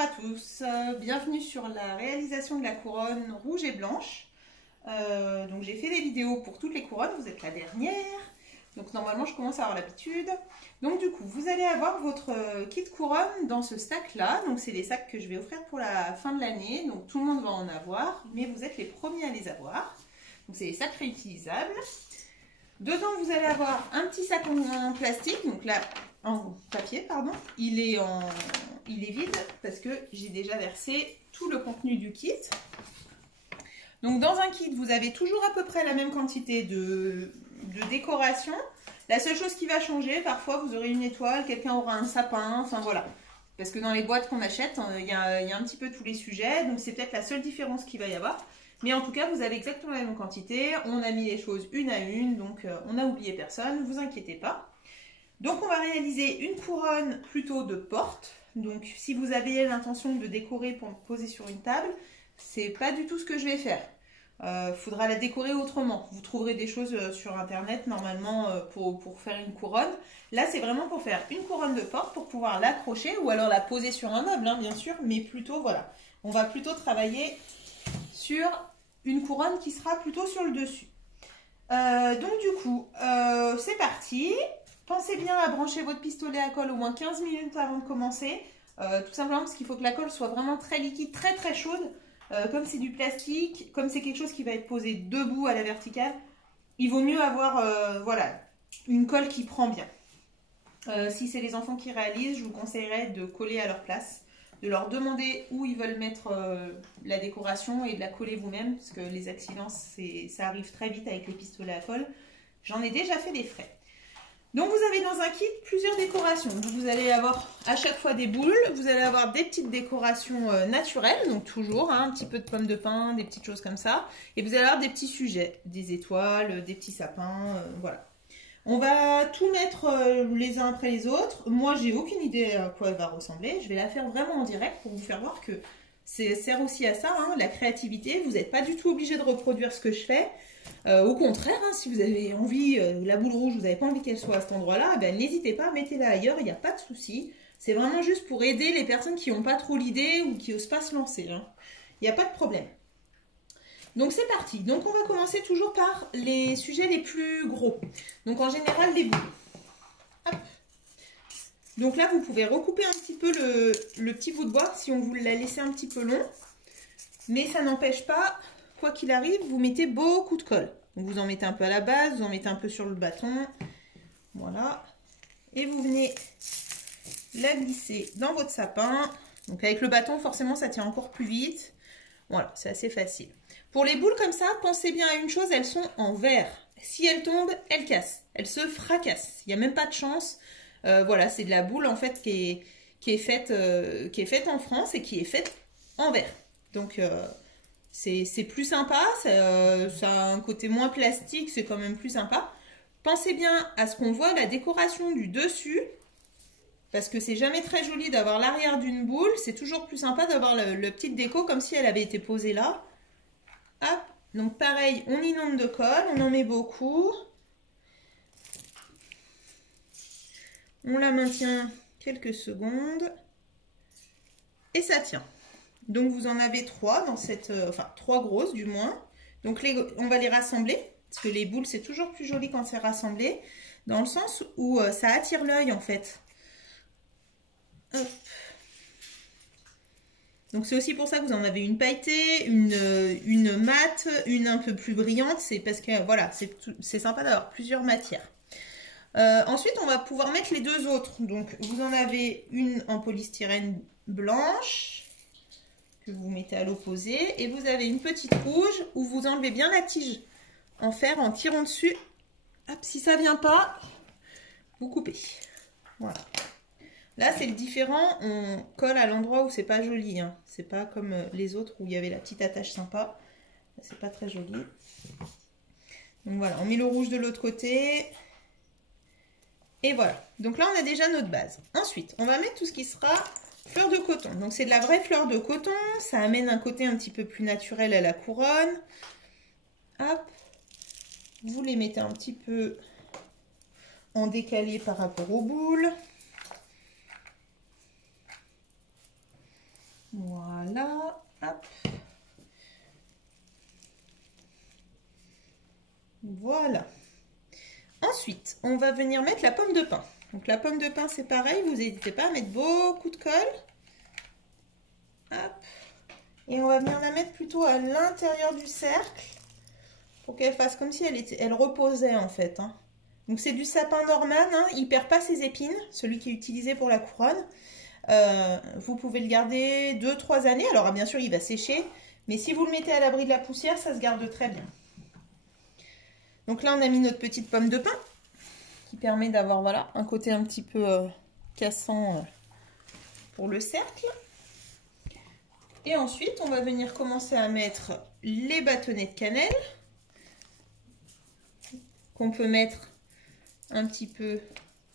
à tous, bienvenue sur la réalisation de la couronne rouge et blanche. Donc j'ai fait des vidéos pour toutes les couronnes, vous êtes la dernière, donc normalement je commence à avoir l'habitude. Donc du coup vous allez avoir votre kit couronne dans ce sac là, donc c'est les sacs que je vais offrir pour la fin de l'année, donc tout le monde va en avoir, mais vous êtes les premiers à les avoir. Donc c'est des sacs réutilisables. Dedans vous allez avoir un petit sac en plastique, donc là en papier pardon, il est vide parce que j'ai déjà versé tout le contenu du kit. Donc dans un kit vous avez toujours à peu près la même quantité de décoration. La seule chose qui va changer, parfois vous aurez une étoile, quelqu'un aura un sapin, enfin voilà. Parce que dans les boîtes qu'on achète, il y a un petit peu tous les sujets, donc c'est peut-être la seule différence qu'il va y avoir. Mais en tout cas, vous avez exactement la même quantité. On a mis les choses une à une, donc on n'a oublié personne, vous inquiétez pas. Donc on va réaliser une couronne plutôt de porte. Donc si vous avez l'intention de décorer pour poser sur une table, c'est pas du tout ce que je vais faire. Faudra la décorer autrement. Vous trouverez des choses sur internet normalement pour faire une couronne. Là c'est vraiment pour faire une couronne de porte pour pouvoir l'accrocher ou alors la poser sur un meuble, hein, bien sûr, mais plutôt voilà. On va plutôt travailler sur une couronne qui sera plutôt sur le dessus. Donc du coup, c'est parti. Pensez bien à brancher votre pistolet à colle au moins 15 minutes avant de commencer. Tout simplement parce qu'il faut que la colle soit vraiment très liquide, très très chaude. Comme c'est du plastique, comme c'est quelque chose qui va être posé debout à la verticale, il vaut mieux avoir voilà, une colle qui prend bien. Si c'est les enfants qui réalisent, je vous conseillerais de coller à leur place, de leur demander où ils veulent mettre la décoration et de la coller vous-même, parce que les accidents, ça arrive très vite avec les pistolets à colle. J'en ai déjà fait des frais. Donc vous avez dans un kit plusieurs décorations. Vous allez avoir à chaque fois des boules, vous allez avoir des petites décorations naturelles, donc toujours hein, un petit peu de pommes de pin, des petites choses comme ça. Et vous allez avoir des petits sujets, des étoiles, des petits sapins, voilà. On va tout mettre les uns après les autres. Moi, j'ai aucune idée à quoi elle va ressembler. Je vais la faire vraiment en direct pour vous faire voir que ça sert aussi à ça, hein, la créativité. Vous n'êtes pas du tout obligé de reproduire ce que je fais. Au contraire, hein, si vous avez envie, la boule rouge, vous n'avez pas envie qu'elle soit à cet endroit-là, ben, n'hésitez pas, mettez-la ailleurs, il n'y a pas de souci. C'est vraiment juste pour aider les personnes qui n'ont pas trop l'idée ou qui n'osent pas se lancer. Hein. Il n'y a pas de problème. Donc c'est parti. Donc on va commencer toujours par les sujets les plus gros. Donc en général les boules. Hop. Donc là vous pouvez recouper un petit peu le petit bout de bois si on vous l'a laissé un petit peu long. Mais ça n'empêche pas, quoi qu'il arrive, vous mettez beaucoup de colle. Donc vous en mettez un peu à la base, vous en mettez un peu sur le bâton. Voilà. Et vous venez la glisser dans votre sapin. Donc avec le bâton forcément ça tient encore plus vite. Voilà, c'est assez facile. Pour les boules comme ça, pensez bien à une chose, elles sont en verre. Si elles tombent, elles cassent. Elles se fracassent. Il n'y a même pas de chance. Voilà, c'est de la boule en fait qui est faite en France et qui est faite en verre. Donc c'est plus sympa, ça a un côté moins plastique, c'est quand même plus sympa. Pensez bien à ce qu'on voit la décoration du dessus. Parce que c'est jamais très joli d'avoir l'arrière d'une boule. C'est toujours plus sympa d'avoir le petit déco comme si elle avait été posée là. Hop. Donc pareil, on inonde de colle. On en met beaucoup. On la maintient quelques secondes. Et ça tient. Donc vous en avez 3 dans cette... enfin 3 grosses du moins. Donc on va les rassembler. Parce que les boules c'est toujours plus joli quand c'est rassemblé. Dans le sens où ça attire l'œil en fait. Hop. Donc c'est aussi pour ça que vous en avez une pailletée, une mate, une un peu plus brillante. C'est parce que voilà, c'est sympa d'avoir plusieurs matières. Ensuite, on va pouvoir mettre les deux autres. Donc vous en avez une en polystyrène blanche que vous mettez à l'opposé. Et vous avez une petite rouge où vous enlevez bien la tige en fer en tirant dessus. Hop, si ça ne vient pas, vous coupez. Voilà. Là, c'est le différent, on colle à l'endroit où c'est pas joli. Hein. C'est pas comme les autres où il y avait la petite attache sympa. C'est pas très joli. Donc voilà, on met le rouge de l'autre côté. Et voilà. Donc là, on a déjà notre base. Ensuite, on va mettre tout ce qui sera fleur de coton. Donc c'est de la vraie fleur de coton. Ça amène un côté un petit peu plus naturel à la couronne. Hop. Vous les mettez un petit peu en décalé par rapport aux boules. Voilà, hop. Voilà. Ensuite, on va venir mettre la pomme de pin. Donc la pomme de pin, c'est pareil, vous n'hésitez pas à mettre beaucoup de colle. Hop. Et on va venir la mettre plutôt à l'intérieur du cercle pour qu'elle fasse comme si elle reposait en fait. Hein. Donc c'est du sapin Norman, hein, il ne perd pas ses épines, celui qui est utilisé pour la couronne. Vous pouvez le garder 2-3 années. Alors bien sûr, il va sécher, mais si vous le mettez à l'abri de la poussière, ça se garde très bien. Donc là, on a mis notre petite pomme de pin qui permet d'avoir voilà, un côté un petit peu cassant pour le cercle. Et ensuite, on va venir commencer à mettre les bâtonnets de cannelle qu'on peut mettre un petit peu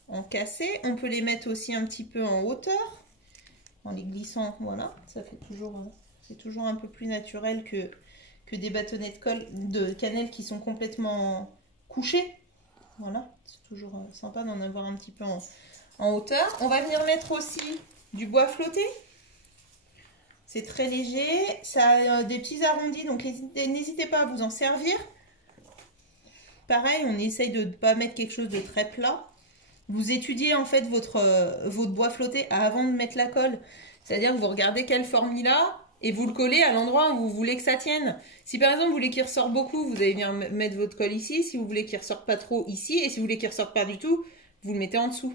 en cassé. On peut les mettre aussi un petit peu en hauteur en les glissant. Voilà, ça fait toujours, c'est toujours un peu plus naturel que des bâtonnets de cannelle qui sont complètement couchés. Voilà, c'est toujours sympa d'en avoir un petit peu en hauteur. On va venir mettre aussi du bois flotté. C'est très léger, ça a des petits arrondis, donc n'hésitez pas à vous en servir. Pareil, on essaye de ne pas mettre quelque chose de très plat. Vous étudiez en fait votre bois flotté avant de mettre la colle. C'est-à-dire que vous regardez quelle forme il a et vous le collez à l'endroit où vous voulez que ça tienne. Si par exemple vous voulez qu'il ressorte beaucoup, vous allez venir mettre votre colle ici. Si vous voulez qu'il ressorte pas trop, ici. Et si vous voulez qu'il ressorte pas du tout, vous le mettez en dessous.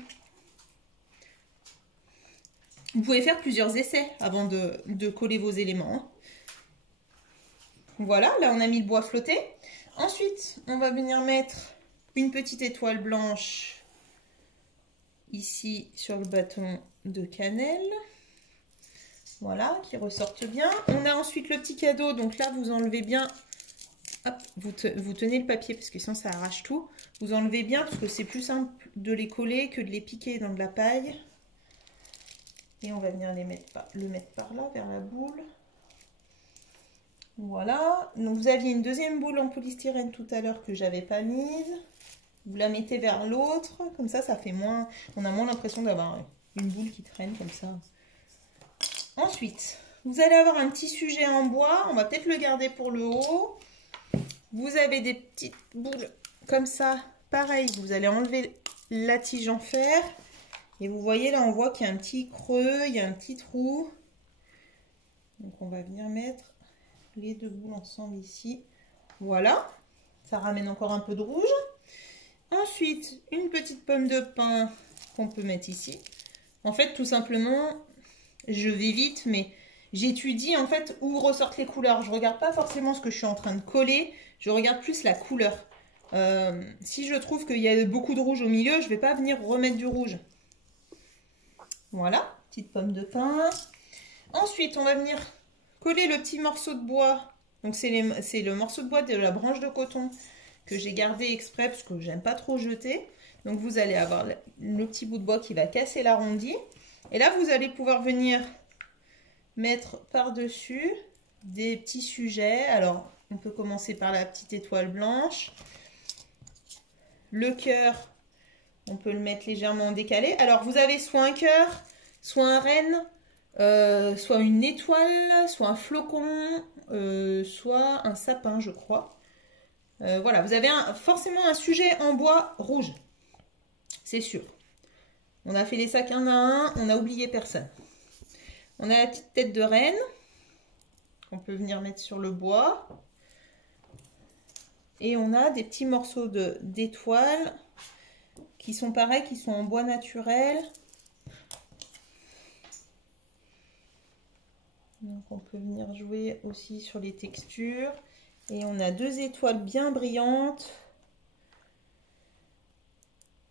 Vous pouvez faire plusieurs essais avant de coller vos éléments. Hein. Voilà, là on a mis le bois flotté. Ensuite, on va venir mettre une petite étoile blanche ici sur le bâton de cannelle. Voilà, qui ressortent bien. On a ensuite le petit cadeau, donc là vous enlevez bien, hop, vous tenez le papier parce que sinon ça arrache tout. Vous enlevez bien parce que c'est plus simple de les coller que de les piquer dans de la paille. Et on va venir le mettre par là, vers la boule. Voilà. Donc vous aviez une deuxième boule en polystyrène tout à l'heure que j'avais pas mise. Vous la mettez vers l'autre. Comme ça, ça fait moins... On a moins l'impression d'avoir une boule qui traîne comme ça. Ensuite, vous allez avoir un petit sujet en bois. On va peut-être le garder pour le haut. Vous avez des petites boules comme ça. Pareil, vous allez enlever la tige en fer. Et vous voyez là, on voit qu'il y a un petit creux, il y a un petit trou. Donc on va venir mettre les deux boules ensemble ici. Voilà, ça ramène encore un peu de rouge. Ensuite, une petite pomme de pin qu'on peut mettre ici. En fait, tout simplement, je vais vite, mais j'étudie en fait où ressortent les couleurs. Je regarde pas forcément ce que je suis en train de coller, je regarde plus la couleur. Si je trouve qu'il y a beaucoup de rouge au milieu, je vais pas venir remettre du rouge. Voilà, petite pomme de pin. Ensuite, on va venir coller le petit morceau de bois. Donc, c'est le morceau de bois de la branche de coton que j'ai gardé exprès parce que j'aime pas trop jeter. Donc, vous allez avoir le petit bout de bois qui va casser l'arrondi. Et là, vous allez pouvoir venir mettre par-dessus des petits sujets. Alors, on peut commencer par la petite étoile blanche. Le cœur. On peut le mettre légèrement décalé. Alors, vous avez soit un cœur, soit un renne, soit une étoile, soit un flocon, soit un sapin, je crois. Voilà, vous avez forcément un sujet en bois rouge. C'est sûr. On a fait les sacs un à un, on n'a oublié personne. On a la petite tête de reine qu'on peut venir mettre sur le bois. Et on a des petits morceaux d'étoiles qui sont pareils, qui sont en bois naturel. Donc on peut venir jouer aussi sur les textures. Et on a deux étoiles bien brillantes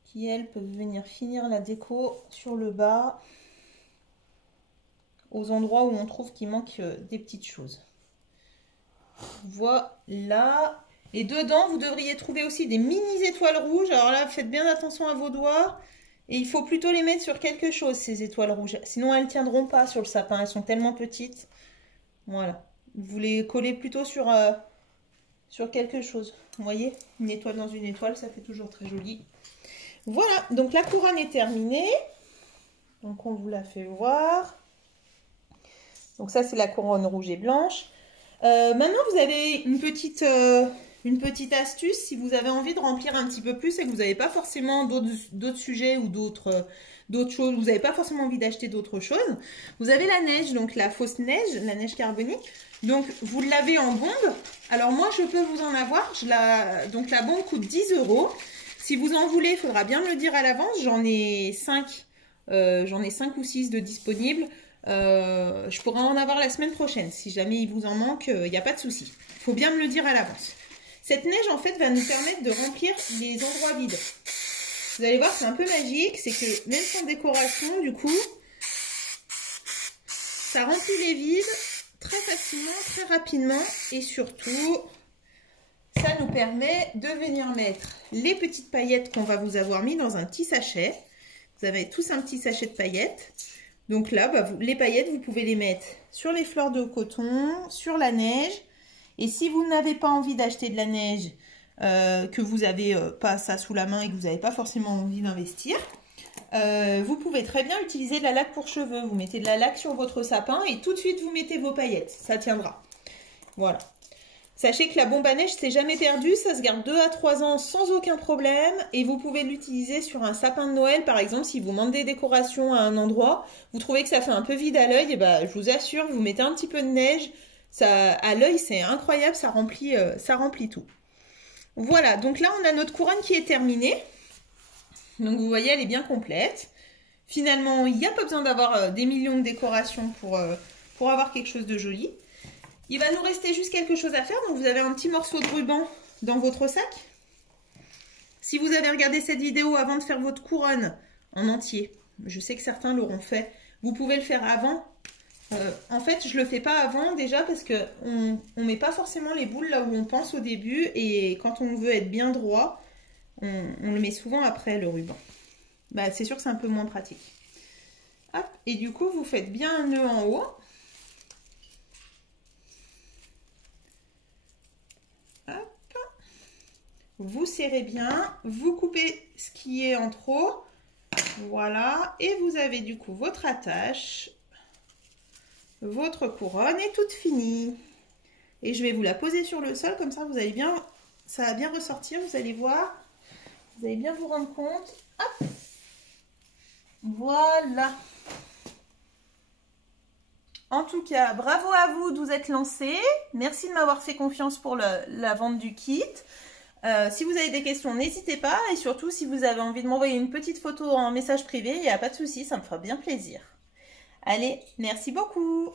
qui, elles, peuvent venir finir la déco sur le bas, aux endroits où on trouve qu'il manque des petites choses. Voilà. Et dedans, vous devriez trouver aussi des mini étoiles rouges. Alors là, faites bien attention à vos doigts. Et il faut plutôt les mettre sur quelque chose, ces étoiles rouges. Sinon, elles ne tiendront pas sur le sapin. Elles sont tellement petites. Voilà. Vous les collez plutôt sur quelque chose. Vous voyez, une étoile dans une étoile, ça fait toujours très joli. Voilà. Donc, la couronne est terminée. Donc, on vous la fait voir. Donc ça, c'est la couronne rouge et blanche. Maintenant, vous avez une petite astuce si vous avez envie de remplir un petit peu plus et que vous n'avez pas forcément d'autres sujets ou d'autres choses, vous n'avez pas forcément envie d'acheter d'autres choses. Vous avez la neige, donc la fausse neige, la neige carbonique. Donc, vous l'avez en bombe. Alors, moi, je peux vous en avoir. Donc, la bombe coûte 10 €. Si vous en voulez, il faudra bien me le dire à l'avance. J'en ai 5 ou 6 de disponibles. Je pourrais en avoir la semaine prochaine. Si jamais il vous en manque, il n'y a pas de souci. Il faut bien me le dire à l'avance. Cette neige, en fait, va nous permettre de remplir les endroits vides. Vous allez voir, c'est un peu magique. C'est que même sans décoration, du coup, ça remplit les vides très facilement, très rapidement. Et surtout, ça nous permet de venir mettre les petites paillettes qu'on va vous avoir mis dans un petit sachet. Vous avez tous un petit sachet de paillettes. Donc là, les paillettes, vous pouvez les mettre sur les fleurs de coton, sur la neige. Et si vous n'avez pas envie d'acheter de la neige, que vous n'avez pas ça sous la main et que vous n'avez pas forcément envie d'investir, vous pouvez très bien utiliser de la laque pour cheveux. Vous mettez de la laque sur votre sapin et tout de suite, vous mettez vos paillettes. Ça tiendra. Voilà. Sachez que la bombe à neige, c'est jamais perdu. Ça se garde 2 à 3 ans sans aucun problème. Et vous pouvez l'utiliser sur un sapin de Noël. Par exemple, si vous manquez des décorations à un endroit, vous trouvez que ça fait un peu vide à l'œil, et ben, je vous assure, vous mettez un petit peu de neige. Ça, à l'œil, c'est incroyable. Ça remplit tout. Voilà. Donc là, on a notre couronne qui est terminée. Donc vous voyez, elle est bien complète. Finalement, il n'y a pas besoin d'avoir des millions de décorations pour avoir quelque chose de joli. Il va nous rester juste quelque chose à faire. Donc, vous avez un petit morceau de ruban dans votre sac. Si vous avez regardé cette vidéo avant de faire votre couronne en entier, je sais que certains l'auront fait, vous pouvez le faire avant. En fait, je ne le fais pas avant déjà parce qu'on ne met pas forcément les boules là où on pense au début. Et quand on veut être bien droit, on le met souvent après le ruban. Bah, c'est sûr que c'est un peu moins pratique. Hop. Et du coup, vous faites bien un nœud en haut. Vous serrez bien, vous coupez ce qui est en trop, voilà, et vous avez du coup votre attache, votre couronne est toute finie. Et je vais vous la poser sur le sol, comme ça vous allez bien, ça va bien ressortir, vous allez voir, vous allez bien vous rendre compte. Hop, voilà. En tout cas, bravo à vous de vous être lancés. Merci de m'avoir fait confiance pour la vente du kit. Si vous avez des questions, n'hésitez pas. Et surtout, si vous avez envie de m'envoyer une petite photo en message privé, il n'y a pas de souci, ça me fera bien plaisir. Allez, merci beaucoup.